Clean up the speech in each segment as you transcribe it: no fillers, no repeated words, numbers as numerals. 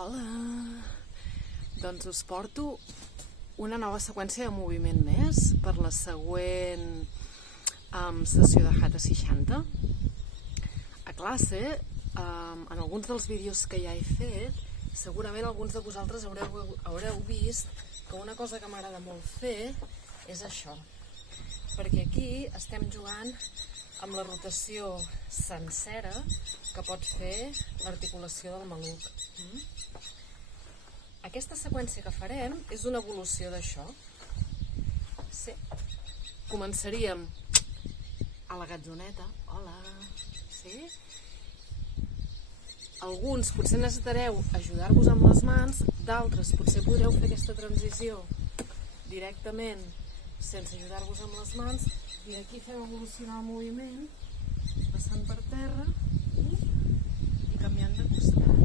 Hola! Doncs us porto una nova seqüència de moviment més per la següent sessió de Hatha 60. A classe, en alguns dels vídeos que ja he fet, segurament alguns de vosaltres haureu vist que una cosa que m'agrada molt fer és això. Perquè aquí estem jugant amb la rotació sencera que pot fer l'articulació del maluc. Aquesta seqüència que farem és una evolució d'això. Sí. Començaríem a la gatzoneta. Hola. Sí? Alguns potser necessitareu ajudar-vos amb les mans, d'altres potser podreu fer aquesta transició directament sense ajudar-vos amb les mans, i aquí fem evolucionar el moviment passant per terra i canviant de costat.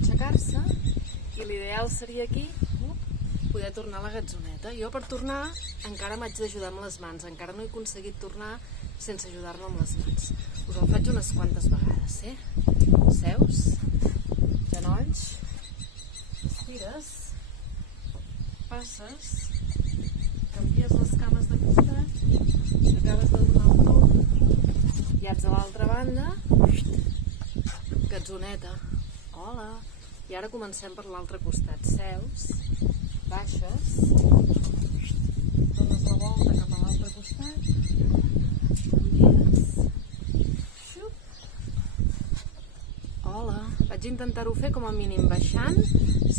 Aixecar-se, i l'ideal seria aquí poder tornar a la gatzoneta. Jo per tornar encara m'haig d'ajudar amb les mans, encara no he aconseguit tornar sense ajudar-me amb les mans. Us el faig unes quantes vegades, Seus, genolls, estires, passes, canvies les cames de costat, acabes de donar un cop, i ets a l'altra banda, gatzoneta, hola, i ara comencem per l'altre costat, seus, baixes, dones la volta cap a l'altre costat, canvies, hola, vaig intentar-ho fer com a mínim baixant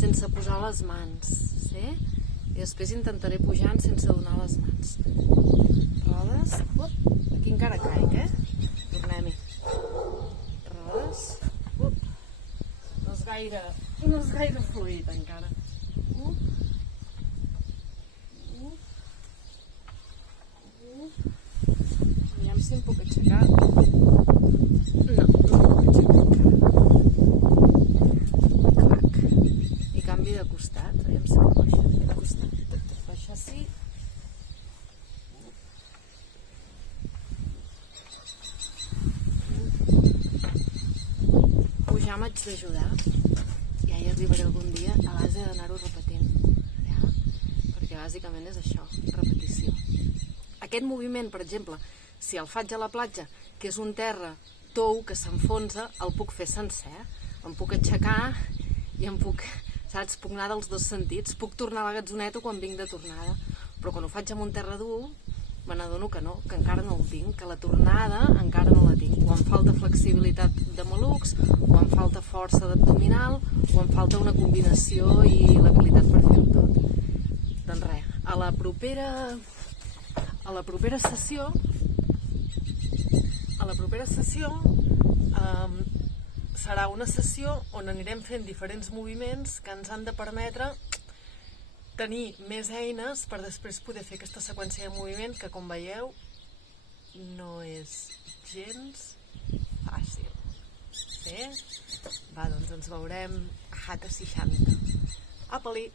sense posar les mans, sí? I després intentaré pujant sense donar les mans. Rodes, aquí encara caic, tornem-hi. Rodes, no és gaire fluid encara. Aviam si em puc aixecar. No em puc aixecar encara. Clac. I canvi de costat, aviam si puc baixar de costat. Baixar així. Pujar m'haig d'ajudar. Ja hi arribaré algun dia a base d'anar-ho repetint. Perquè bàsicament és això, repetició. Aquest moviment, per exemple, si el faig a la platja, que és un terra tou que s'enfonsa, el puc fer sencer. Em puc aixecar i em puc, saps, puc anar dels dos sentits. Puc tornar a la gatzoneta quan vinc de tornada, però quan ho faig amb un terra dur, me n'adono que no, que encara no el tinc, que la tornada encara no la tinc. O em falta flexibilitat de malucs, o em falta força d'abdominal, o em falta una combinació i l'habilitat per fer-ho tot. Doncs res, a la propera sessió serà una sessió on anirem fent diferents moviments que ens han de permetre tenir més eines per després poder fer aquesta seqüència de moviment que, com veieu, no és gens fàcil. Sí? Va, doncs ens veurem a Hatha 60. Apa-li!